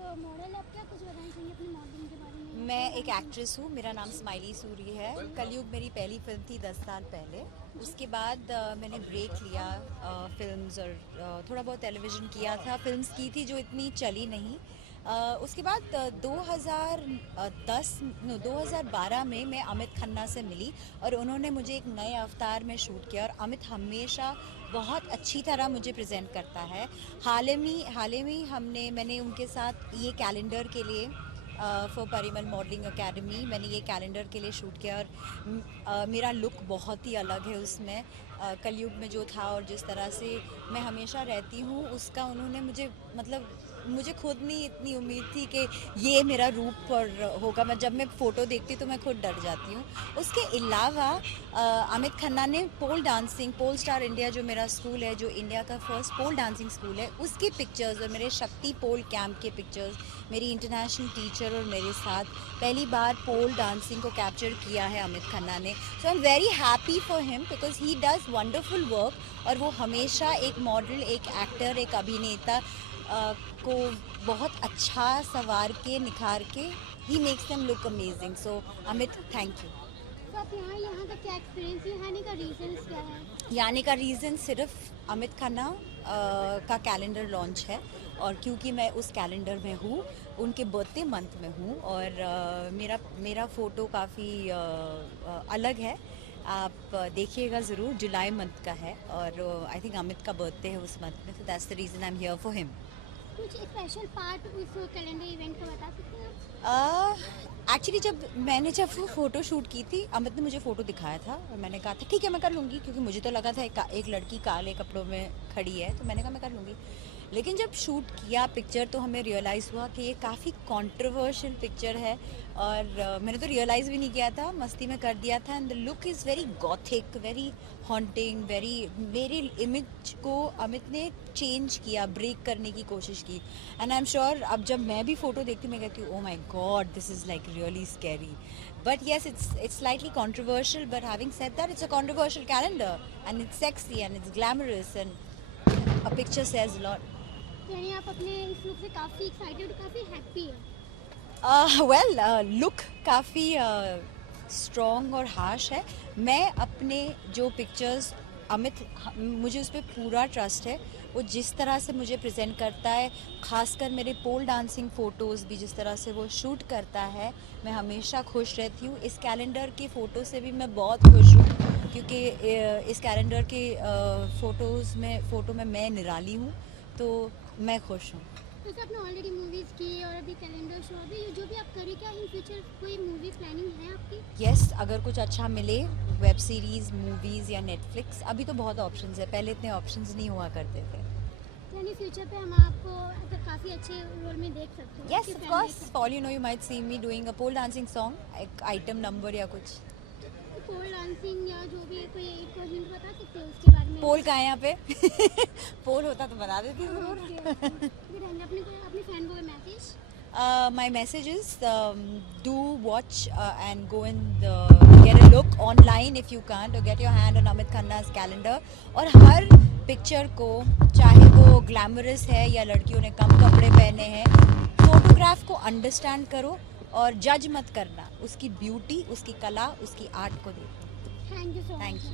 Model, आप क्या कुछ बताना चाहेंगे अपनी मॉडलिंग के बारे में? मैं एक एक्ट्रेस हूँ, मेरा नाम स्माइली सूरी है। कलयुग मेरी पहली फिल्म थी 10 साल पहले। उसके बाद मैंने ब्रेक लिया फिल्म्स और थोड़ा बहुत टेलीविज़न किया था। फिल्म्स की थी जो इतनी चली नहीं। उसके बाद 2010 नो 2012 में मैं अमित खन्ना से मिली और उन्होंने मुझे एक नए अवतार में शूट किया और अमित हमेशा बहुत अच्छी तरह मुझे प्रेजेंट करता है। हाल ही में मैंने उनके साथ ये कैलेंडर के लिए फॉर परिमल मॉडलिंग एकेडमी मैंने ये कैलेंडर के लिए शूट किया और मेरा लुक बहुत ही अलग है उसमें। कलयुग में जो था और जिस तरह से मैं हमेशा रहती हूँ उसका उन्होंने मुझे खुद नहीं इतनी उम्मीद थी कि ये मेरा रूप पर होगा। जब मैं फ़ोटो देखती तो मैं खुद डर जाती हूँ। उसके अलावा अमित खन्ना ने पोल स्टार इंडिया जो मेरा स्कूल है, जो इंडिया का फर्स्ट पोल डांसिंग स्कूल है, उसकी पिक्चर्स और मेरे शक्ति पोल कैंप के पिक्चर्स, मेरी इंटरनेशनल टीचर और मेरे साथ पहली बार पोल डांसिंग को कैप्चर किया है अमित खन्ना ने। So I am very happy for him because he does wonderful work और वो हमेशा एक मॉडल, एक एक्टर, एक अभिनेता को बहुत अच्छा संवार के निखार के he makes them look amazing. So Amit, thank you. तो आप यहाँ का क्या एक्सपीरियंस, यहाँ आने का रीजंस क्या है? ये आने का रीज़न सिर्फ अमित खन्ना का कैलेंडर लॉन्च है और क्योंकि मैं उस कैलेंडर में हूँ, उनके बर्थडे मंथ में हूँ और मेरा फ़ोटो काफ़ी अलग है। आप देखिएगा ज़रूर, जुलाई मंथ का है और आई थिंक अमित का बर्थडे है उस मंथ में, so that's the reason I am here for him. कुछ स्पेशल पार्ट उस कैलेंडर इवेंट का बता सकते हैं आप? एक्चुअली जब वो फ़ोटो शूट की थी, अमित ने मुझे फ़ोटो दिखाया था और मैंने कहा था ठीक है मैं कर लूँगी, क्योंकि मुझे तो लगा था एक लड़की काले कपड़ों में खड़ी है, तो मैंने कहा मैं कर लूँगी। लेकिन जब शूट किया पिक्चर तो हमें रियलाइज़ हुआ कि ये काफ़ी कंट्रोवर्शियल पिक्चर है और मैंने तो रियलाइज़ भी नहीं किया था, मस्ती में कर दिया था। And the look is very Gothic, very haunting, very मेरी इमेज को अमित ने चेंज किया, ब्रेक करने की कोशिश की। एंड आई एम श्योर अब जब मैं भी फ़ोटो देखती हूँ मैं कहती हूँ oh my God, this is like really scary. But yes, it's slightly controversial. But having said that, it's a controversial calendar, and it's sexy and it's glamorous, and a picture says a lot. यानी आप अपने इस look से काफ़ी excited, काफ़ी happy है? Look काफ़ी strong और हार्श है। मैं अपने जो पिक्चर्स मुझे उस पर पूरा ट्रस्ट है। वो जिस तरह से मुझे प्रेजेंट करता है, ख़ासकर मेरे पोल डांसिंग फ़ोटोज़ भी जिस तरह से वो शूट करता है, मैं हमेशा खुश रहती हूँ। इस कैलेंडर की फ़ोटो से भी मैं बहुत खुश हूँ क्योंकि इस कैलेंडर के फ़ोटो में मैं निराली हूँ, तो मैं खुश हूँ। जैसे आपने ऑलरेडी मूवीज़ की और अभी कैलेंडर शो, अभी जो भी आप करें, क्या इन फ्यूचर कोई मूवी प्लानिंग है आपकी? यस, अगर कुछ अच्छा मिले, वेब सीरीज़, मूवीज़ या नेटफ्लिक्स, अभी तो बहुत ऑप्शंस है, पहले इतने ऑप्शंस नहीं हुआ करते थे। यानी फ्यूचर पे हम आपको काफ़ी अच्छे रोल में देख सकते हैं? Yes, of course, for you know you might see me doing a pole dancing song, एक आइटम नंबर या कुछ। पोल डांसिंग या जो भी है, कोई एक हिंट बता सकते हैं उसके बारे में? पोल कहाँ है यहाँ पे? पोल होता तो बता देती ज़रूर। अपने फ्रेंड को message? My message is do watch and go and get a look online if you can't, or get your hand on Amit Khanna's calendar. और हर पिक्चर को, चाहे वो ग्लैमरस है या लड़कियों ने कम कपड़े पहने हैं, फोटोग्राफ को अंडरस्टैंड करो और जज मत करना, उसकी ब्यूटी, उसकी कला, उसकी आर्ट को देखो। Thank you so much. Thank you.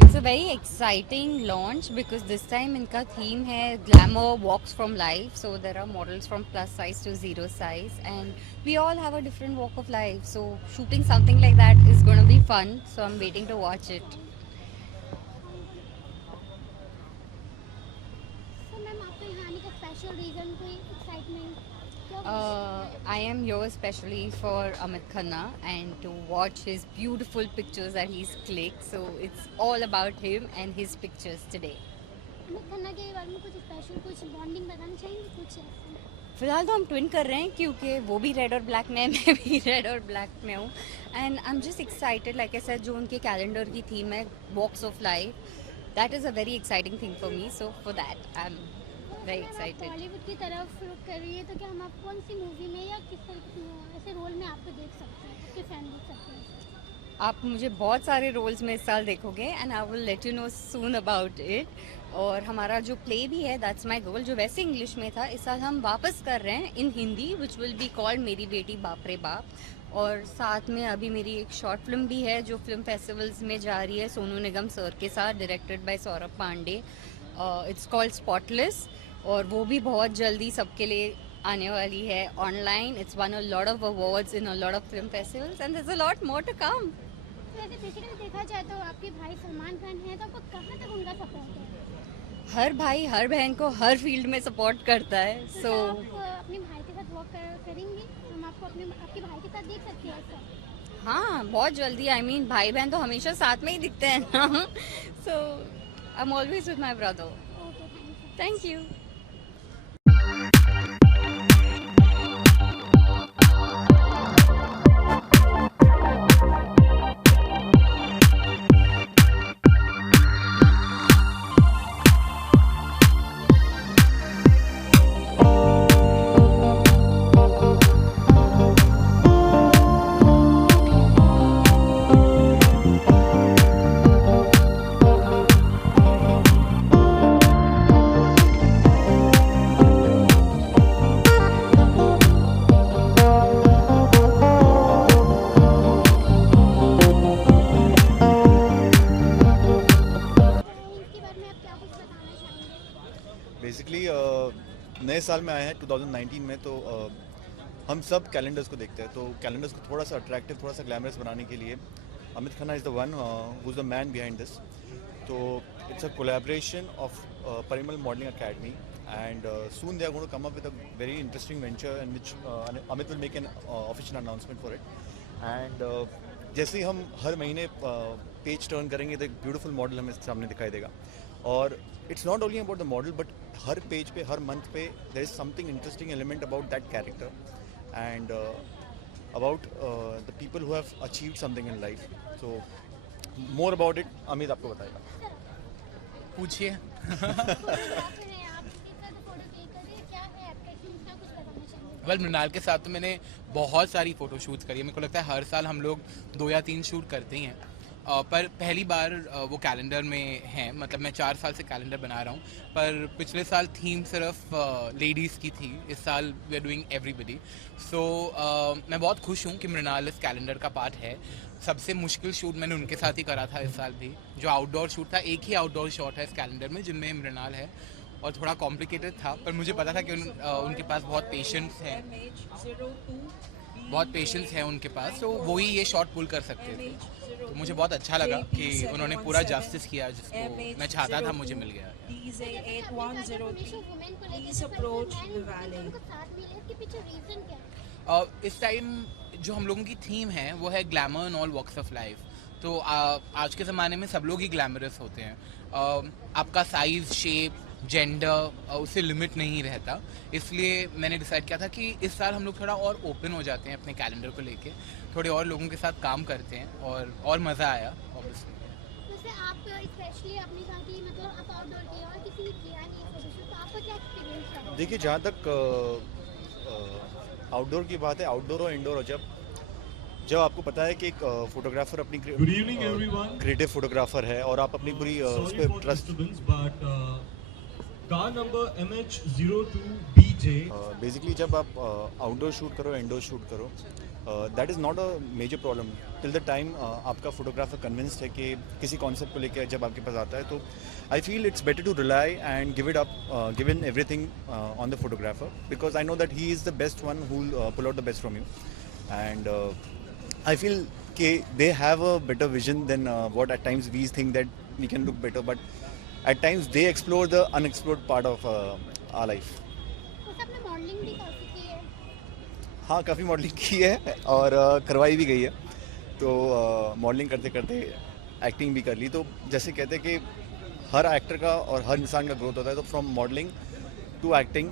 It's a very exciting launch because this time इनका theme है glamour walks from life. So there are models from plus size to zero size, and we all have a different walk of life. So shooting something like that is going to be fun. So I'm waiting to watch it. So ma'am, आपका यहाँ आने का special reason, कोई excitement? I am here especially for Amit Khanna and to watch his beautiful pictures that he's clicked. So it's all about him and his pictures today. Amit Khanna के बारे में कुछ special, कुछ बॉन्डिंग बताना चाहेंगे कुछ ऐसे? फिलहाल तो हम ट्विन कर रहे हैं क्योंकि वो भी रेड और ब्लैक में है, मैं भी रेड और ब्लैक में हूँ. And I am just excited, like I said, जो उनके कैलेंडर की थीम है walks of life, that is a very exciting thing for me. So for that I am very excited. Bollywood की तरफ रुख कर रही है तो क्या हम आप कौन सी मूवी में या किस तरह ऐसे रोल में आपको देख सकते हैं, आपके फैन देख सकते हैं? आप मुझे बहुत सारे रोल्स में इस साल देखोगे and I will let you know soon about it. और हमारा जो प्ले भी है दैट्स माय गर्ल, जो वैसे इंग्लिश में था, इस साल हम वापस कर रहे हैं in Hindi, which will be called मेरी बेटी बाप रे बाप. और साथ में अभी मेरी एक शॉर्ट फिल्म भी है जो फिल्म फेस्टिवल्स में जा रही है सोनू निगम सर के साथ, directed by Saurabh Pandey. It's called spotless, और वो भी बहुत जल्दी सबके लिए आने वाली है online. It's won a lot of awards in a lot of film festivals and there is a lot more to come. तो ऐसे बेसिकली देखा जाए तो आपके भाई सलमान खान हैं, तो आपको कहाँ तक उनका सपोर्ट है? हर भाई हर बहन को हर फील्ड में सपोर्ट करता है. तो सो आप अपने भाई के साथ वॉक करेंगे, हम आपको आपके भाई के साथ देख सकते हैं ऐसा? हाँ, बहुत जल्दी. आई मीन भाई बहन तो हमेशा साथ में ही दिखते हैं ना. So I am always with my brother. Okay, thank you. इसके बारे में आप क्या कुछ बताना चाहेंगे? बेसिकली नए साल में आए हैं 2019 में, तो हम सब कैलेंडर्स को देखते हैं. तो कैलेंडर्स को थोड़ा सा अट्रैक्टिव, थोड़ा सा ग्लैमरस बनाने के लिए Amit Khanna is the one who is the man behind this. तो it's a collaboration of Parimal modelling academy and soon they are going to come up with a very interesting venture in which Amit will make an official announcement for it. And जैसे ही हम हर महीने page turn करेंगे तो एक beautiful model हमें सामने दिखाई देगा. और it's not only about the model, but हर पेज पे, हर मंथ पे there is something interesting element about that character and about the people who have achieved something in life. So more about it Amit आपको बताएगा. पूछिए. Photographer हैं आप, इनके साथ फोटो क्लिक कर रहे हैं, क्या है आपका एक्सपीरियंस, क्या कुछ बताना चाहेंगे? वेल, मृणाल के साथ तो मैंने बहुत सारी फ़ोटो शूट्स करी है. मेरे को लगता है हर साल हम लोग 2 या 3 शूट करते ही हैं. पर पहली बार वो कैलेंडर में हैं. मतलब मैं 4 साल से कैलेंडर बना रहा हूँ, पर पिछले साल थीम सिर्फ लेडीज़ की थी. इस साल वी आर डूइंग एवरीबडी. सो मैं बहुत खुश हूँ कि मृणाल इस कैलेंडर का पार्ट है. सबसे मुश्किल शूट मैंने उनके साथ ही करा था इस साल भी, जो आउटडोर शूट था. एक ही आउटडोर शॉट है इस कैलेंडर में जिनमें मृणाल है, और थोड़ा कॉम्प्लिकेटेड था, पर मुझे पता था कि उनके पास बहुत पेशेंस है उनके पास, तो वो ही ये शॉट पुल कर सकते थे. तो मुझे बहुत अच्छा लगा कि उन्होंने पूरा जस्टिस किया जिसको मैं चाहता था, मुझे मिल गया. इस टाइम जो हम लोगों की थीम है वो है glamour in all walks of life. तो आज के ज़माने में सब लोग ही ग्लैमरस होते हैं. आपका साइज़, शेप, जेंडर, उससे लिमिट नहीं रहता. इसलिए मैंने डिसाइड किया था कि इस साल हम लोग थोड़ा और ओपन हो जाते हैं अपने कैलेंडर को लेके, थोड़े और लोगों के साथ काम करते हैं, और मज़ा आया ऑब्वियसली. वैसे आप स्पेशली अपने साथ ही, मतलब आप आउटडोर किया और किसी ने किया नहीं है फोटोशूट, तो आपका क्या एक्सपीरियंस रहा? देखिए, जहाँ तक आउटडोर की बात है, आउटडोर और इंडोर, जब आपको पता है कि एक फोटोग्राफर अपनी क्रिएटिव फोटोग्राफर है और आप अपनी पूरी उस पर trust, car number MH02BJ, basically जब आप आउटडोर शूट करो, इंडोर शूट करो, that is not a major problem till the time आपका फोटोग्राफर कन्विंस्ड है कि किसी कॉन्सेप्ट को लेकर जब आपके पास आता है. तो I feel it's better to rely and give in everything on the photographer, because I know that he is the best one who will pull out the best from you. And I feel they have a better vision than what at times we think that we can look better, but at times they explore the unexplored part of our life. वैसे आपने modelling भी काफ़ी की है? हाँ, काफ़ी modelling की है और करवाई भी गई है. तो मॉडलिंग करते करते एक्टिंग भी कर ली. तो जैसे कहते हैं कि हर एक्टर का और हर इंसान का ग्रोथ होता है, तो from modelling to acting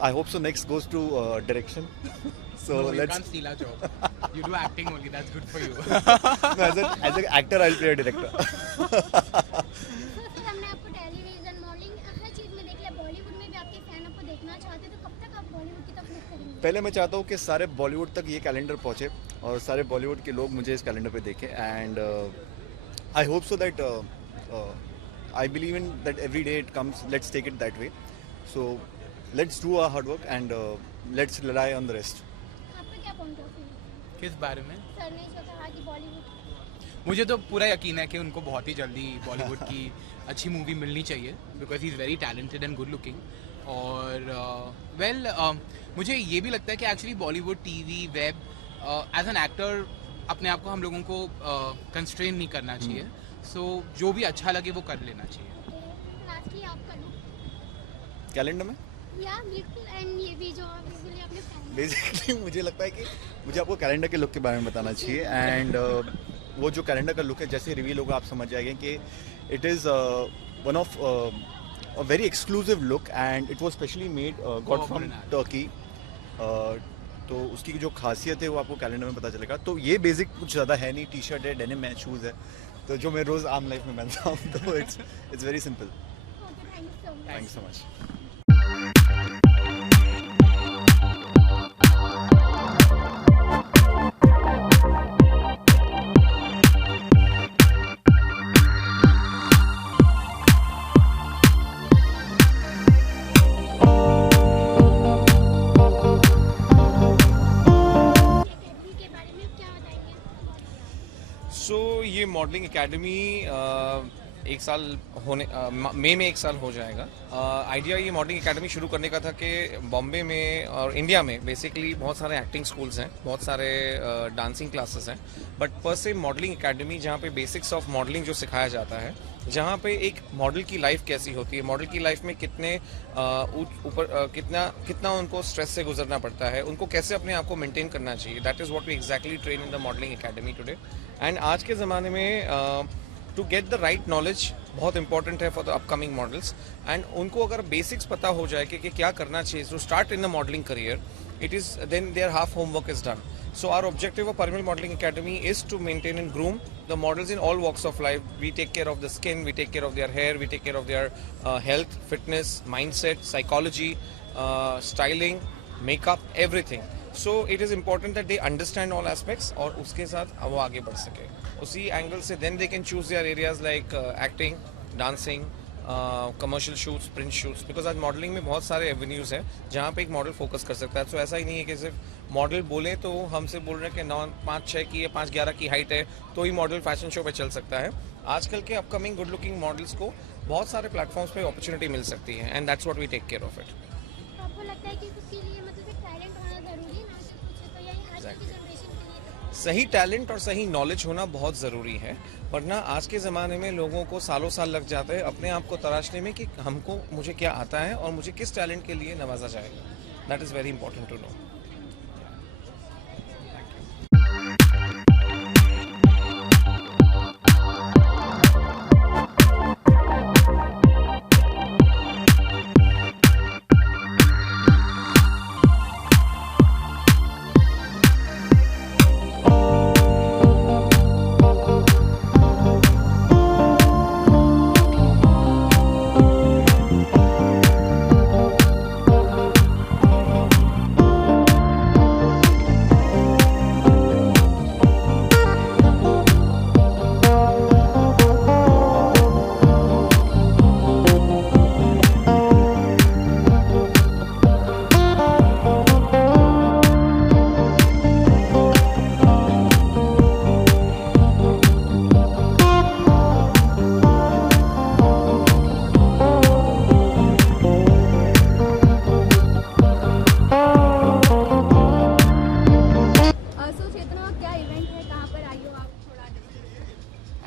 I hope so. Next goes to direction. So No, you let's. can't steal our job. You do acting only. That's good for you. No, as an actor, I'll play a director. तो फिर हमने आपको television modelling हर चीज़ में देख लिया, बॉलीवुड में भी आपके फैन आपको देखना चाहते हैं, तो कब तक आप बॉलीवुड की तरफ रुख करेंगे? पहले मैं चाहता हूँ कि सारे बॉलीवुड तक ये कैलेंडर पहुँचे और सारे बॉलीवुड के लोग मुझे इस कैलेंडर पे देखें. And I hope so that I believe in that every day it comes. Let's take it that way. So let's do our hard work and let's rely on the rest. आपका क्या point of view है? किस बारे में? Sir ने जो कहा कि बॉलीवुड मुझे तो पूरा यकीन है कि उनको बहुत ही जल्दी बॉलीवुड की अच्छी मूवी मिलनी चाहिए, because he is very talented and good looking. और मुझे ये भी लगता है कि actually Bollywood TV web as an actor अपने आप को हम लोगों को कंस्ट्रेन नहीं करना चाहिए. सो जो भी अच्छा लगे वो कर लेना चाहिए. लास्टली आप कर लो कैलेंडर में या लिटिल एंड ये भी जो विजुअली आपने फैन बेसिकली मुझे लगता है कि मुझे आपको कैलेंडर के लुक के बारे में बताना चाहिए. एंड वो जो कैलेंडर का लुक है, जैसे रिवील होगा आप समझ जाएंगे कि it is one of a very exclusive look and it was specially made got from Turkey. तो उसकी जो खासियत है वो आपको कैलेंडर में पता चलेगा. तो ये बेसिक कुछ ज़्यादा है नहीं, टी शर्ट है, डेनिम है, शूज़ है, तो जो मैं रोज़ आम लाइफ में पहनता हूँ. तो it's very simple. Okay, thank you so much. Thank you so much. Academy के बारे में क्या बताएंगे? सो ये मॉडलिंग एकेडमी एक साल होने मई में एक साल हो जाएगा. आइडिया ये मॉडलिंग एकेडमी शुरू करने का था कि बॉम्बे में और इंडिया में बेसिकली बहुत सारे एक्टिंग स्कूल्स हैं, बहुत सारे डांसिंग क्लासेस हैं, बट पर से मॉडलिंग एकेडमी जहाँ पे बेसिक्स ऑफ मॉडलिंग जो सिखाया जाता है, जहाँ पे एक मॉडल की लाइफ कैसी होती है, मॉडल की लाइफ में कितने ऊपर कितना उनको स्ट्रेस से गुजरना पड़ता है, उनको कैसे अपने आप को मेंटेन करना चाहिए. That is what we exactly train in the modelling academy today. And आज के ज़माने में to get the right knowledge बहुत इंपॉर्टेंट है for the upcoming models. And उनको अगर बेसिक्स पता हो जाए कि क्या करना चाहिए to start in the modelling career, it is then their half homework is done. So our objective of Parimal Modeling Academy is to maintain and groom the models in all walks of life. We take care of the skin, we take care of their hair, we take care of their health, fitness, mindset, psychology, styling, makeup, everything. So it is important that they understand all aspects और उसके साथ वो आगे बढ़ सके. उसी angle से then they can choose their areas like acting, dancing, commercial shoots, print shoots, because आज मॉडलिंग में बहुत सारे एवेन्यूज़ हैं जहाँ पे एक मॉडल फोकस कर सकता है. सो ऐसा ही नहीं है कि सिर्फ मॉडल बोले तो हमसे बोल रहे हैं कि 9'5'6" की या 5'11" की हाइट है तो ही मॉडल फैशन शो पे चल सकता है. आजकल के अपकमिंग गुड लुकिंग मॉडल्स को बहुत सारे प्लेटफॉर्म्स पे अपॉर्चुनिटी मिल सकती है and that's what we take care of it. आपको लगता है कि उसके लिए मतलब एक टैलेंट होना ज़रूरी है ना, कुछ तो यही आज की जनरेशन के लिए सही टैलेंट और सही नॉलेज होना बहुत ज़रूरी है, वरना आज के ज़माने में लोगों को सालों साल लग जाते हैं अपने आप को तराशने में कि मुझे क्या आता है और मुझे किस टैलेंट के लिए नवाजा जाएगा. That is very important to know.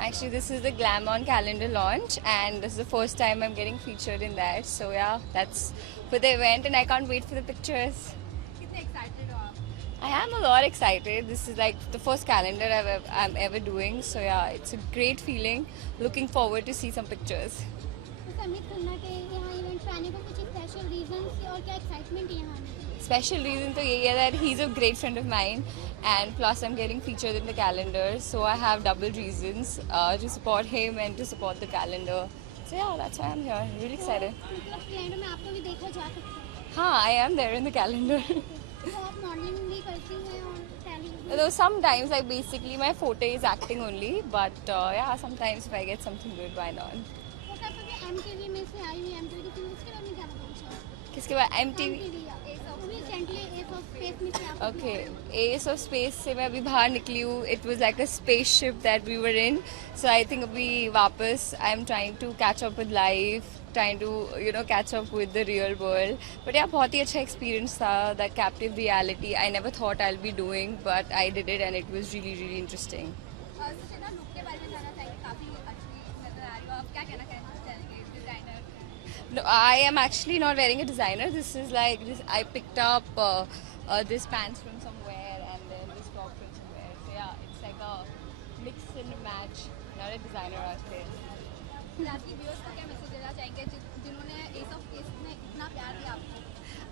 Actually, this is the Glam On calendar launch, and this is the first time I'm getting featured in that. So yeah, that's for the event, and I can't wait for the pictures. कितने excited हो आप? I am a lot excited. This is like the first calendar I'm ever doing. So yeah, it's a great feeling. Looking forward to see some pictures. तो से अमित खन्ना के यहाँ event पे आने का कुछ स्पेशल रीजन और क्या एक्साइटमेंट है यहाँ आने की? Special reason तो यही है that he's a great friend of mine and plus I'm getting featured in the calendar, so I have double reasons to support him and to support the calendar. So yeah, that's why I'm here. Really excited. मतलब calendar में आपको भी देखा जा सकता है। हाँ, I am there in the calendar. तो आप मॉडलिंग भी करती हैं और television. Though sometimes I basically my forte is acting only, but yeah, sometimes if I get something good, why not? तो क्या कभी MTV में से आई हुई MTV की फिल्म उसके बारे में क्या बताना चाहोगे? किसके बाद MTV? Recently S of space में से आप Okay, Ace of Space से मैं अभी बाहर निकली हूँ. It was like a spaceship that we were in. So I think अभी वापस I'm trying to catch up with life, trying to catch up with the real world. But yeah, बहुत ही अच्छा experience था. That captive reality I never thought I'll be doing, but I did it and it was really really interesting. Sucheta look के बारे में जानना चाहिए, काफ़ी अच्छी नजर आ रही हो आप, क्या कहना चाहेंगे designer? No, I am actually not wearing a designer. This is like this. I picked up this pants from somewhere and then this top from somewhere. So yeah, it's like a mix and match. Not a designer outfit. आपकी viewers को क्या message देना चाहेंगे जिन्होंने S of space में इतना प्यार दिया आपको?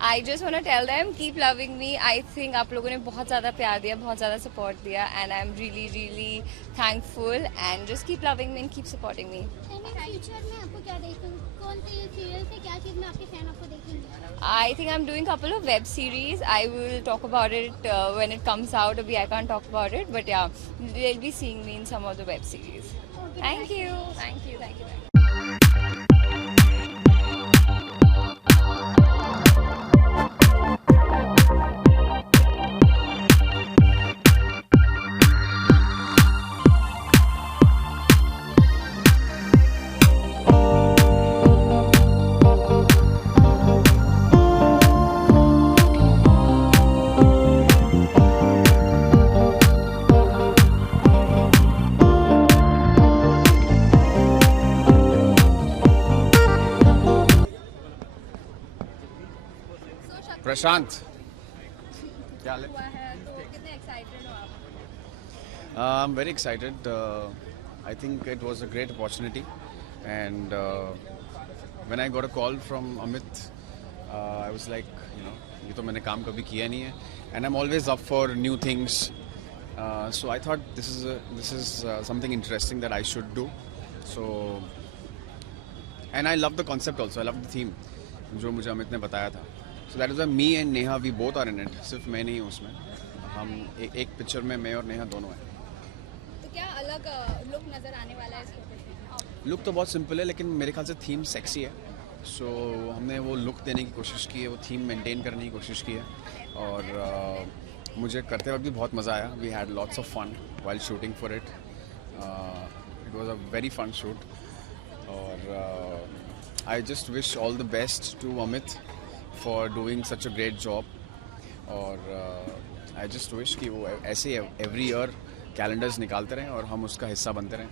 I just want to tell them keep loving me. I think आप लोगों ने बहुत ज़्यादा प्यार दिया, बहुत ज़्यादा support दिया, and I'm really really thankful. And just keep loving me and keep supporting me. Future में आपको क्या देखते हो? कौन से सीरियल से क्या चीज़ में आपके फैन आपको देखेंगे? I think I'm doing a couple of web series. I will talk about it when it comes out. Abhi I can't talk about it, but yeah, they'll be seeing me in some of the web series. Thank you. Thank you. Thank you. प्रशांत क्या हाल है? हुआ है तो कितने excited हो आप? I'm very excited. I think it was a great opportunity, and when I got a call from Amit, I was like, ये तो मैंने काम कभी किया नहीं है, and I'm always up for new things. So I thought this is something interesting that I should do. So, and I love the concept also. I love the theme जो मुझे अमित ने बताया था. So that is why me and Neha, we both are in it. सिर्फ मैं नहीं हूँ उसमें. हम एक पिक्चर में मैं और नेहा दोनों हैं. तो क्या अलग लुक नजर आने वाला है इस फोटो में? लुक तो बहुत सिंपल है, लेकिन मेरे ख्याल से थीम सेक्सी है. सो हमने वो लुक देने की कोशिश की है, वो थीम मेंटेन करने की कोशिश की है, और मुझे करते वक्त भी बहुत मज़ा आया. We had lots of fun while shooting for it. It was a very fun shoot, और I just wish all the best to Amit for doing such a great job, और I just wish कि वो ऐसे every year calendars निकालते रहें और हम उसका हिस्सा बनते रहें.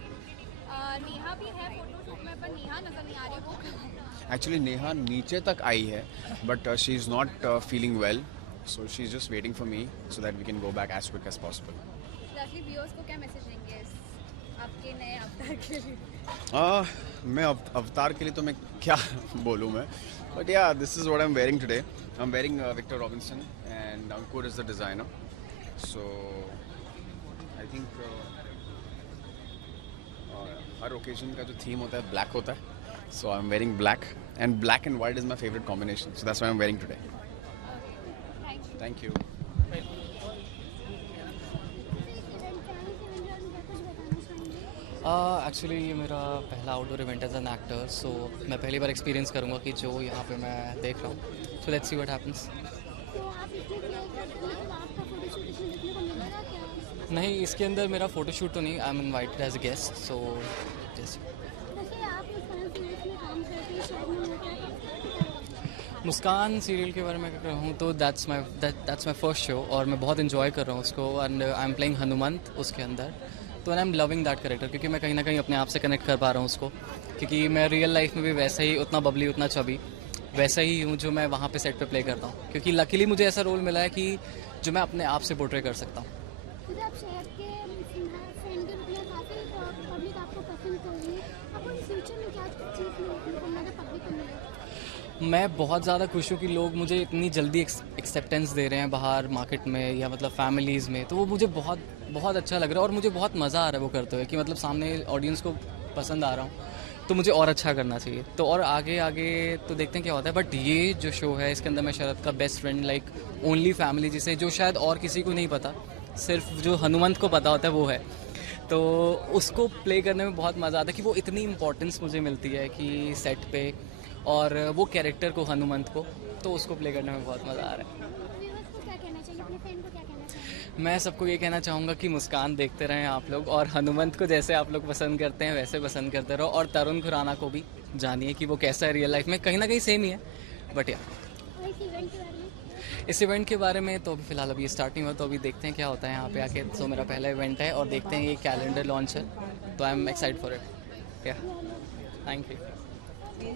नेहा भी है फोटो शूट में, पर नेहा नजर नहीं आ रही वो. Actually नेहा नीचे तक आई है, but she is not feeling well, so she is just waiting for me so that we can go back as quick as possible. असली व्यूअर्स को क्या मैसेज देंगे आपके नए अवतार के लिए? मैं अवतार के लिए तो मैं क्या बोलूँ मैं, but yeah, this is what I'm wearing today. I'm wearing Victor Robinson and Ankur is the designer. So I think her occasion का जो theme होता है black होता है. So I'm wearing black, and black and white is my favorite combination. So that's why I'm wearing today. Thank you. Actually ये मेरा पहला outdoor event as an actor, so मैं पहली बार एक्सपीरियंस करूँगा कि जो यहाँ पे मैं देख रहा हूँ. So let's see what happens. नहीं, इसके अंदर मेरा फोटोशूट तो नहीं. I am invited as a guest, so just. Muskaan serial के बारे में कर रहा हूँ, तो दैट्स माई फर्स्ट शो, और मैं बहुत इन्जॉय कर रहा हूँ उसको, and I am playing Hanumant उसके अंदर. तो I am loving that character, क्योंकि मैं कहीं ना कहीं अपने आप से कनेक्ट कर पा रहा हूँ उसको, क्योंकि मैं रियल लाइफ में भी वैसा ही उतना बबली उतना चबी वैसा ही हूँ जो मैं वहाँ पे सेट पे प्ले करता हूँ. क्योंकि लकीली मुझे ऐसा रोल मिला है कि जो मैं अपने आप से पोर्ट्रे कर सकता हूँ. काफ़ी पब्लिक आपको पसंद कर रही है, आपको इन फ्यूचर में क्या चीज़ करना था पब्लिक को मिलेगा? मैं बहुत ज़्यादा खुश हूँ कि लोग मुझे इतनी जल्दी एक्सेप्टेंस दे रहे हैं बाहर मार्केट में या मतलब फैमिलीज़ में, तो वो मुझे बहुत बहुत अच्छा लग रहा है और मुझे बहुत मज़ा आ रहा है वो करते हुए कि मतलब सामने ऑडियंस को पसंद आ रहा हूँ, तो मुझे और अच्छा करना चाहिए। तो और आगे आगे तो देखते हैं क्या होता है, बट ये जो शो है इसके अंदर मैं शरद का best friend like only family जिसे जो शायद और किसी को नहीं पता, सिर्फ जो हनुमंत को पता होता है वो है, तो उसको प्ले करने में बहुत मज़ा आता है कि वो इतनी इम्पोर्टेंस मुझे मिलती है कि सेट पे और वो कैरेक्टर को हनुमंत को, तो उसको प्ले करने में बहुत मज़ा आ रहा है। व्यूअर्स को क्या कहना चाहिए, अपने फैन को क्या कहना चाहिए? मैं सबको ये कहना चाहूँगा कि मुस्कान देखते रहें आप लोग और हनुमंत को जैसे आप लोग पसंद करते हैं वैसे पसंद करते रहो, और तरुण खुराना को भी जानिए कि वो कैसा है रियल लाइफ में, कहीं ना कहीं सेम ही है, बट या और इस इवेंट के बारे में? इस इवेंट के बारे में तो अभी फ़िलहाल अभी स्टार्टिंग है, तो अभी देखते हैं क्या होता है यहाँ पे आके। तो मेरा पहला इवेंट है और देखते हैं, ये कैलेंडर लॉन्च है, तो I am excited for it. या थैंक यू। इस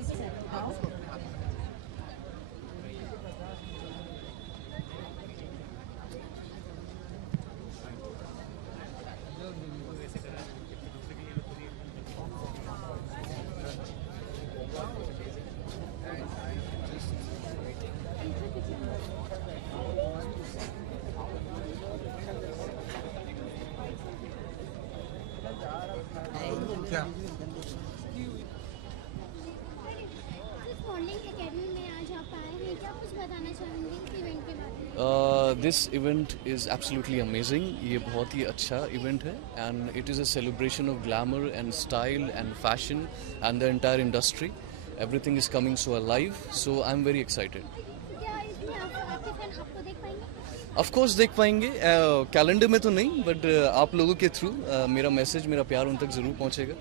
मॉडलिंग एकेडमी में आज आप आए हैं, क्या कुछ बताना चाहेंगे इस इवेंट के बारे में? This event is absolutely amazing. ये बहुत ही अच्छा इवेंट है and it is a celebration of glamour and style and fashion and the entire industry. Everything is coming so alive, so I am very excited. क्या इसमें आपके fan आपको देख पाएंगे? ऑफ कोर्स देख पाएंगे, कैलेंडर में तो नहीं, बट आप लोगों के थ्रू मेरा मैसेज, मेरा प्यार उन तक ज़रूर पहुँचेगा। तो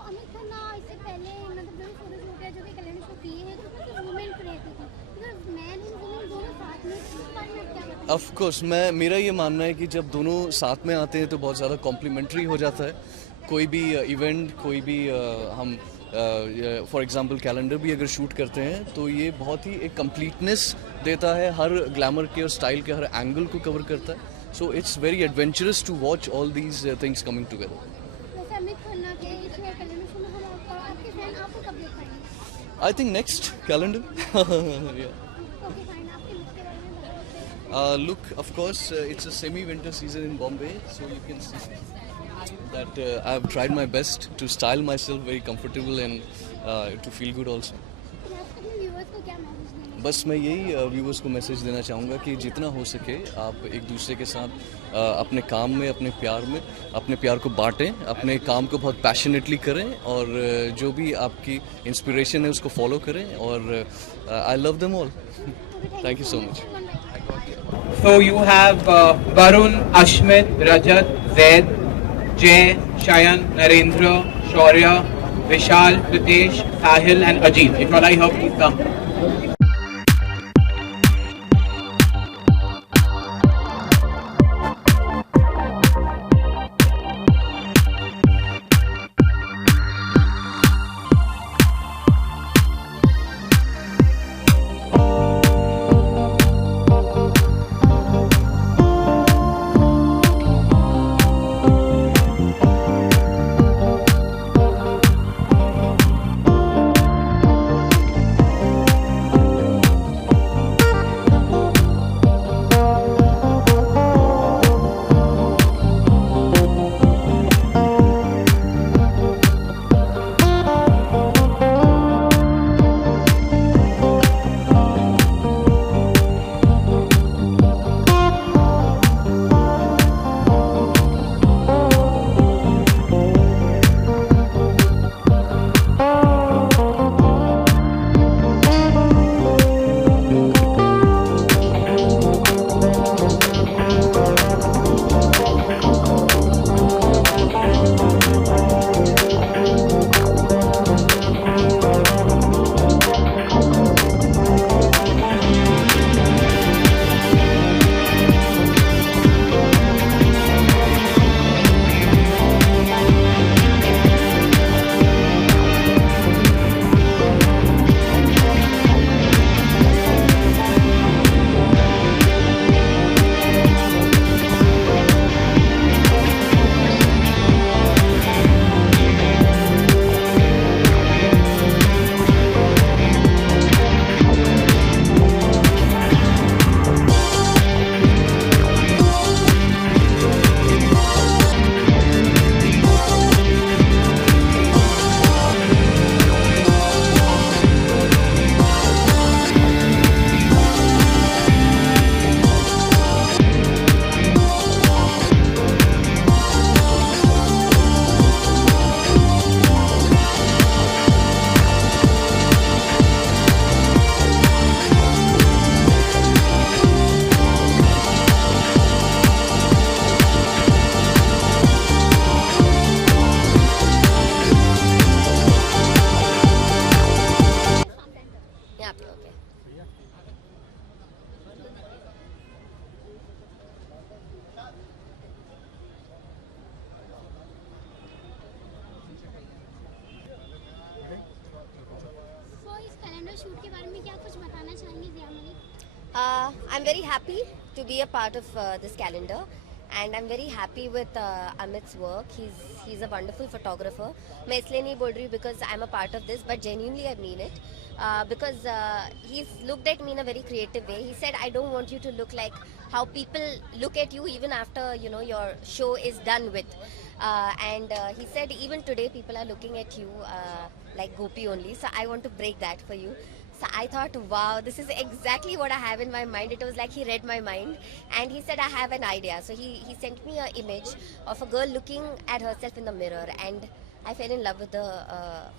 अमित खन्ना इससे पहले मतलब जो भी फोटोज वगैरह जो भी कैलेंडर शो किए हैं, तो उसमें वुमेन रहती थी, बिकॉज मैन एंड वुमेन दोनों साथ में, इस बारे में आप क्या बताएंगे? ऑफ कोर्स मेरा ये मानना है कि जब दोनों साथ में आते हैं तो बहुत ज़्यादा कॉम्प्लीमेंट्री हो जाता है। कोई भी इवेंट, कोई भी हम फॉर एग्जांपल कैलेंडर भी अगर शूट करते हैं तो ये बहुत ही एक कंप्लीटनेस देता है, हर ग्लैमर के और स्टाइल के हर एंगल को कवर करता है। So it's very adventurous to watch all these things coming together. वैसे अमित खन्ना के इस कैलेंडर शो में हम आपके फैन आपको कब देख पाएंगे? I think next calendar. Okay fine, आपके लुक के बारे में बताइए। Look, of course, it's a semi-winter season in Bombay, so you can see that I've tried my best to style myself very comfortable and to feel good also. तो आप अपने viewers को क्या मैसेज देंगे? बस मैं यही व्यूवर्स को मैसेज देना चाहूँगा कि जितना हो सके आप एक दूसरे के साथ अपने काम में, अपने प्यार को बांटें, अपने काम को बहुत पैशनेटली करें और जो भी आपकी इंस्पिरेशन है उसको फॉलो करें, और I love them all. Thank you so much. So you have Varun, Ashmit, Rajat, Zaid, Jay, Shayan, Narendra, Shaurya, Vishal, Pritesh, Sahil and Ajit. If all I heard, please come. I'm very happy to be a part of this calendar, and I'm very happy with Amit's work. He's a wonderful photographer. मैं इसलिए नहीं बोल रही हूँ because I'm a part of this, but genuinely I mean it. Because he's looked at me in a very creative way. He said, I don't want you to look like how people look at you even after your show is done with. And he said even today people are looking at you like Gopi only. So I want to break that for you. So I thought, wow, this is exactly what I have in my mind. It was like he read my mind, and he said, I have an idea. So he sent me an image of a girl looking at herself in the mirror, and I fell in love with the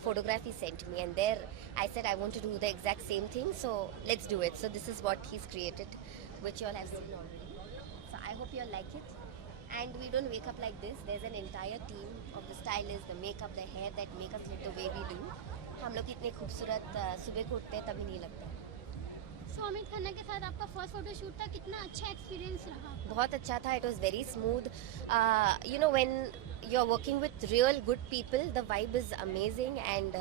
photograph he sent me. And there I said, I want to do the exact same thing, so let's do it. So this is what he's created, which you all have seen already. So I hope you all like it. And we don't wake up like this. There's an entire team of the stylists, the makeup, the hair that make us look the way we do. हम लोग इतने खूबसूरत सुबह को उठते हैं तभी नहीं लगता. सो अमित खन्ना के साथ आपका फर्स्ट फोटो शूट था, कितना अच्छा एक्सपीरियंस रहा? बहुत अच्छा था. It was very smooth. When you're working with real good people, the vibe is amazing, and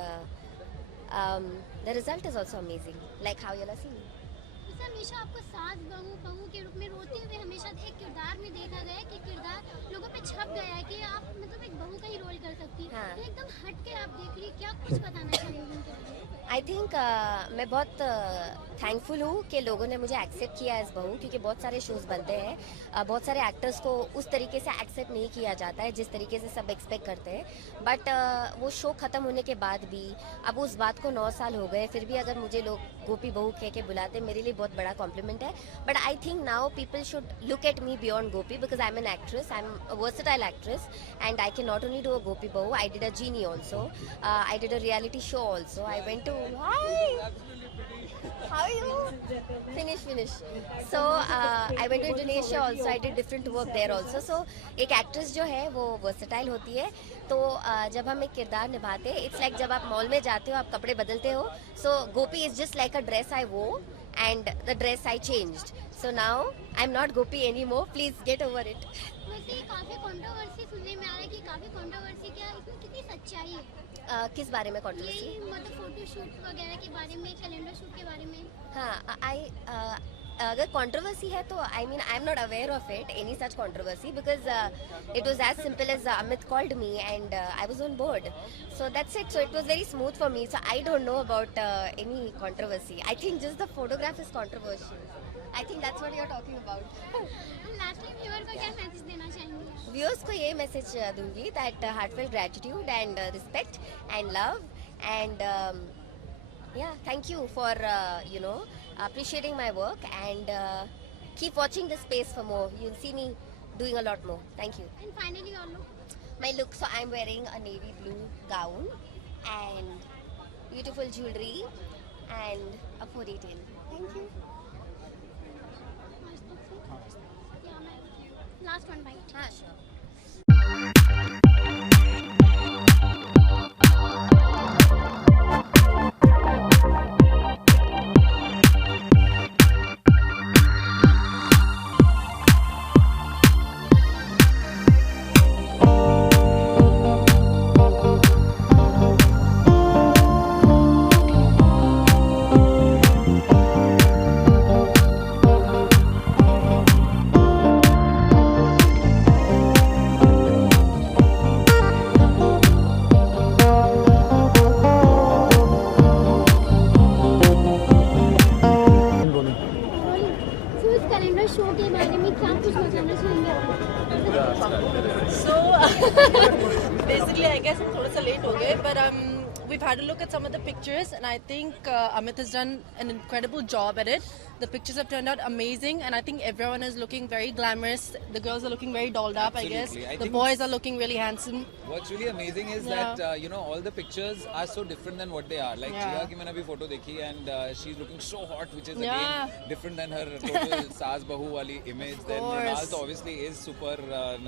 the result is also amazing. Like how you're seeing. वैसे हमेशा आपको सास बहू के रूप में रोते हुए हमेशा एक किरदार में देखा गया है कि किरदार लोगों पे छप गया है कि आप मतलब एक बहू का ही रोल कर सकती हैं. हाँ. तो एकदम हट के आप देख रही, क्या कुछ बताना चाहेंगे उनके बारे में? आई थिंक मैं बहुत थैंकफुल हूँ कि लोगों ने मुझे एक्सेप्ट किया एज बहू, क्योंकि बहुत सारे शोज़ बनते हैं, बहुत सारे एक्टर्स को उस तरीके से एक्सेप्ट नहीं किया जाता है जिस तरीके से सब एक्सपेक्ट करते हैं. बट वो शो ख़त्म होने के बाद भी, अब उस बात को 9 साल हो गए, फिर भी अगर मुझे लोग गोपी बहू कह के बुलाते, मेरे लिए बहुत बड़ा कॉम्प्लीमेंट है. But I think now people should look at me beyond Gopi, because I am an actress, I am a versatile actress, and I can not only do a Gopi बहू. I did a genie also, I did a reality show also. I went to How are you? Finish. So I went to Indonesia also. I did different work there also. So एक actress जो है वो versatile होती है. तो जब हम एक किरदार निभाते हैं, इट्स लाइक जब आप मॉल में जाते हो, आप कपड़े बदलते हो. So Gopi is just like a dress I wore, and the dress I changed. So now I'm not Gopi anymore. Please get over it. वैसे काफी कंट्रोवर्सी सुनने में आ रहा है कि काफी कंट्रोवर्सी, क्या इसमें कितनी सच्चाई है? किस बारे में कंट्रोवर्सी? ये मतलब फोटो शूट वगैरह के बारे में, कैलेंडर शूट के बारे में. हाँ, अगर कंट्रोवर्सी है तो I mean I am not aware of it, any such controversy, because it was as simple as Amit called me and I was on board. So that's it. So it was very smooth for me. So I don't know about any controversy. I think just the photograph is controversial. I think that's what you're talking about. Lastly viewer को क्या message देना चाहेंगे? Viewers को ये message दूंगी that heartfelt gratitude and respect and love and thank you for appreciating my work, and keep watching this space for more. You'll see me doing a lot more. Thank you. And finally your look. My look, so I'm wearing a navy blue gown and beautiful jewelry and a ponytail. Thank you. Last one bite. हाँ, sure. Basically, I guess I'm थोड़ा सा late हो गए, but we've had a look at some of the pictures, and I think Amit has done an incredible job at it. The pictures have turned out amazing, and I think everyone is looking very glamorous. The girls are looking very dolled up, Absolutely. I guess. I The boys are looking really handsome. What's really amazing is that all the pictures are so different than what they are. Like Jia ki maine abhi photo dekhi, and she's looking so hot, which is again different than her total saas bahu wali image. Then Mrinal's obviously is super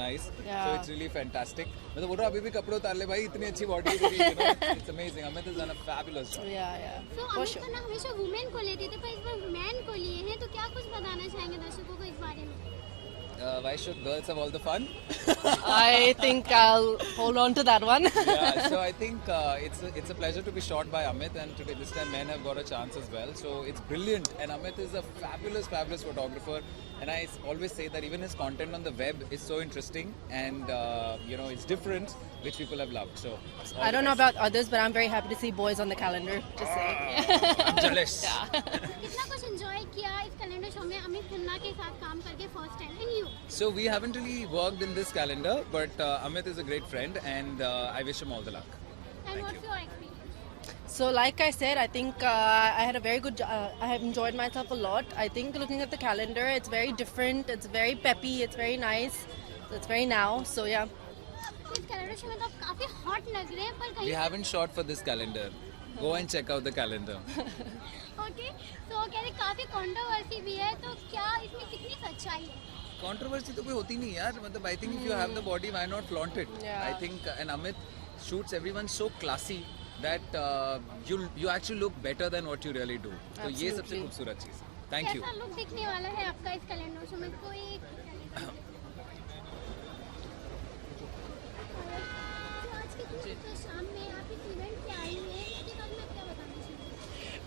nice, so it's really fantastic. मतलब बोल रहा अभी भी कपड़े उतार ले भाई, इतनी अच्छी बॉडी है, it's amazing. Amit has done a fabulous job. So Amit Khanna हमेशा वुमेन को लेते थे, पर इस बार मैन को लिए हैं, तो क्या कुछ बताना चाहेंगे दर्शकों को इस बारे में? why should girls have all the fun? I think I'll hold on to that one. Yeah, so I think it's a pleasure to be shot by Amit, and today this time men have got a chance as well. So it's brilliant, and Amit is a fabulous photographer. And I always say that even his content on the web is so interesting, and it's different, which people have loved. So I don't know about others, but I'm very happy to see boys on the calendar. Just saying. I'm jealous. कितना कुछ enjoy किया इस calendar show में अमित खन्ना के साथ काम करके first time and you. So we haven't really worked in this calendar, but Amit is a great friend, and I wish him all the luck. And what's your experience? So, like I said, I think I had a very good. I have enjoyed myself a lot. I think looking at the calendar, it's very different. It's very peppy. It's very nice. It's very now. So yeah. इस calendar show में तो आप काफी hot लग रहे हैं पर We कहीं. haven't shot for this calendar. Go and check out the calendar. Okay. तो कह रहे काफी controversy भी है तो क्या इसमें कितनी सच्चाई है? Controversy तो कोई होती नहीं यार. मतलब I think if you have the body, why not flaunt it? Yeah. I think and Amit shoots everyone so classy that you actually look better than what you really do. तो ये सबसे खूबसूरत चीज़. Thank you. कैसा look दिखने वाला है आपका इस कैलेंडर शो में कोई? तो आज कितनी शाम में आप इस इवेंट पे आई हैं इसके बारे में क्या बताना चाहिए?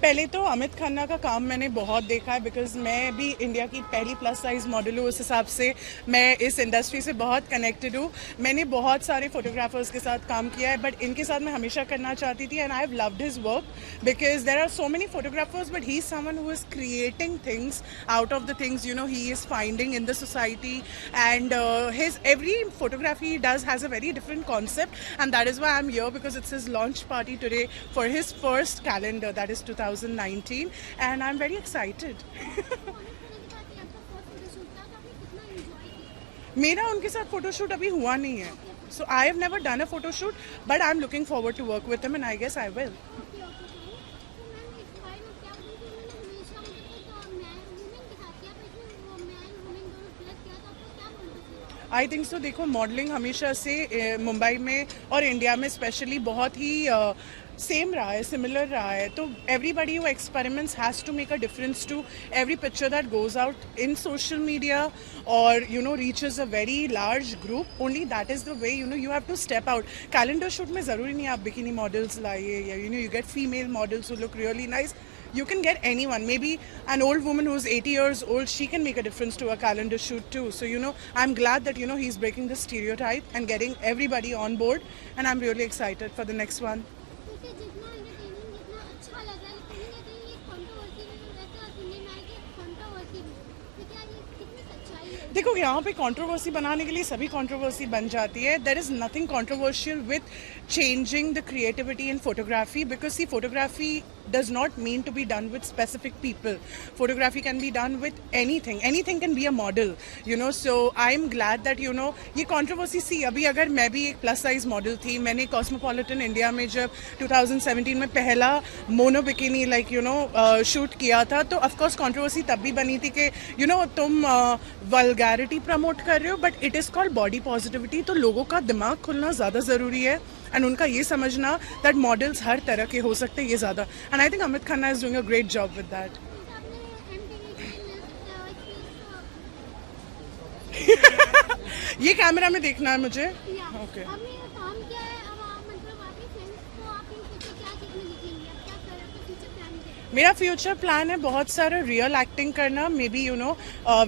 पहले तो अमित खन्ना का काम मैंने बहुत देखा है बिकॉज मैं भी इंडिया की पहली प्लस साइज मॉडल हूँ. उस हिसाब से मैं इस इंडस्ट्री से बहुत कनेक्टेड हूँ. मैंने बहुत सारे फोटोग्राफर्स के साथ काम किया है बट इनके साथ मैं हमेशा करना चाहती थी and I have loved his work because there are so many photographers but he is someone who is creating things out of the things he is finding in the society and his every photography he does has a very different concept and that is why I'm here because it's his launch party today for his first calendar that is 2019 and I'm very excited. मेरा उनके साथ photoshoot अभी हुआ नहीं है so I have never done a photo shoot but I'm looking forward to work with him and I guess I will. I think सो. देखो modelling हमेशा से मुंबई में और इंडिया में स्पेशली बहुत ही सेम रहा है, सिमिलर रहा है. तो everybody who experiments has to make a difference to every picture that goes out in social media और reaches a very large group. Only that is the way you have to step out. Calendar shoot में ज़रूरी नहीं आप bikini models लाइए या you get female models who look really nice. You can get anyone. Maybe an old woman who's 80 years old, she can make a difference to a calendar shoot too. So, I'm glad that, he's breaking the stereotype and getting everybody on board. And I'm really excited for the next one. देखो यहाँ पे controversy बनाने के लिए सभी controversy बन जाती है. There is nothing controversial with changing the creativity in photography because see photography does not mean to be done with specific people. Photography can be done with anything can be a model, so I'm glad that ये controversy see अभी अगर मैं भी एक plus size model थी, मैंने Cosmopolitan India में जब 2017 में पहला मोनो बिकिनी शूट किया था तो of course controversy तब भी बनी थी कि तुम vulgarity प्रमोट कर रहे हो but it is called body positivity. तो लोगों का दिमाग खुलना ज़्यादा ज़रूरी है एंड उनका ये समझना दैट मॉडल्स हर तरह के हो सकते हैं ये ज़्यादा. And I think Amit Khanna is doing a great job with that. ये कैमरा में देखना है मुझे. ओके. मेरा फ्यूचर प्लान है बहुत सारा रियल एक्टिंग करना, मे बी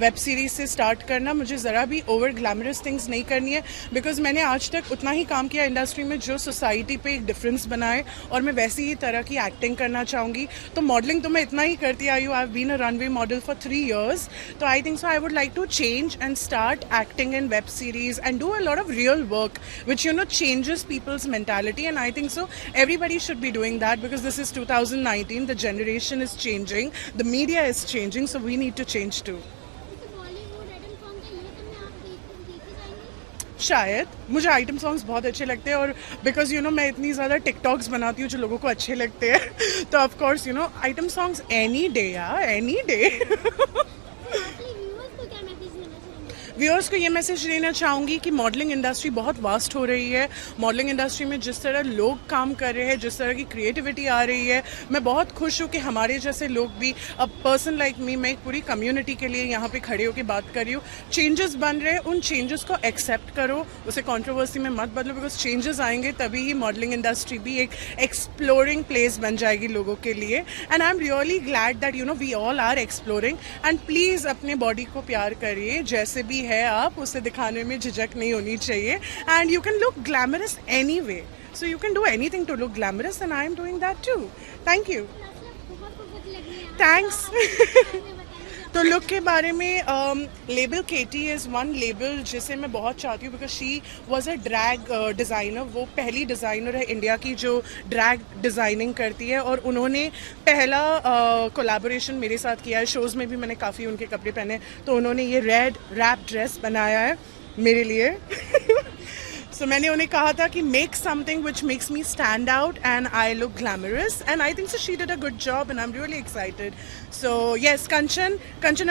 वेब सीरीज से स्टार्ट करना. मुझे ज़रा भी ओवर ग्लैमरस थिंग्स नहीं करनी है बिकॉज मैंने आज तक उतना ही काम किया इंडस्ट्री में जो सोसाइटी पे एक डिफरेंस बनाए और मैं वैसी ही तरह की एक्टिंग करना चाहूँगी. तो मॉडलिंग तो मैं इतना ही करती आई हूँ. I have been a runway model for 3 years. तो I think so I would like to change and start acting in web series and do a lot of real work which changes people's mentality and I think so everybody should be doing that because this is 2019. The generation is changing, the media is changing, so we need to change too. शायद मुझे item songs बहुत अच्छे लगते हैं और because मैं इतनी ज़्यादा टिकटॉक्स बनाती हूँ जो लोगों को अच्छे लगते हैं तो of course item songs any day यार, एनी डे. व्यूअर्स को ये मैसेज देना चाहूँगी कि मॉडलिंग इंडस्ट्री बहुत वास्ट हो रही है. मॉडलिंग इंडस्ट्री में जिस तरह लोग काम कर रहे हैं, जिस तरह की क्रिएटिविटी आ रही है, मैं बहुत खुश हूँ कि हमारे जैसे लोग भी, अब पर्सन लाइक मी, मैं एक पूरी कम्युनिटी के लिए यहाँ पे खड़े होकर बात कर रही हूँ. चेंजेस बन रहे हैं, उन चेंजेस को एक्सेप्ट करो, उसे कंट्रोवर्सी में मत बदलो, बिकॉज चेंजेस आएंगे तभी ही मॉडलिंग इंडस्ट्री भी एक एक्सप्लोरिंग प्लेस बन जाएगी लोगों के लिए. And I am really glad that you know we all are exploring. And please अपने बॉडी को प्यार करिए, जैसे भी है आप, उसे दिखाने में झिझक नहीं होनी चाहिए. And you can look glamorous anyway, so you can do anything to look glamorous, and I am doing that too. Thank you. Thanks. तो लुक के बारे में label KT is one label जिसे मैं बहुत चाहती हूँ, because she was a drag designer. वो पहली डिज़ाइनर है इंडिया की जो ड्रैग डिज़ाइनिंग करती है, और उन्होंने पहला कोलैबोरेशन मेरे साथ किया है. शोज़ में भी मैंने काफ़ी उनके कपड़े पहने, तो उन्होंने ये रेड रैप ड्रेस बनाया है मेरे लिए. So मैंने उन्हें कहा था कि make something which makes me stand out and I look glamorous, and I think so she did a good job and I'm really excited. So yes, Kanchan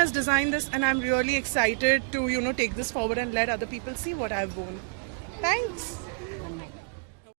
has designed this and I'm really excited to take this forward and let other people see what I've worn. Thanks.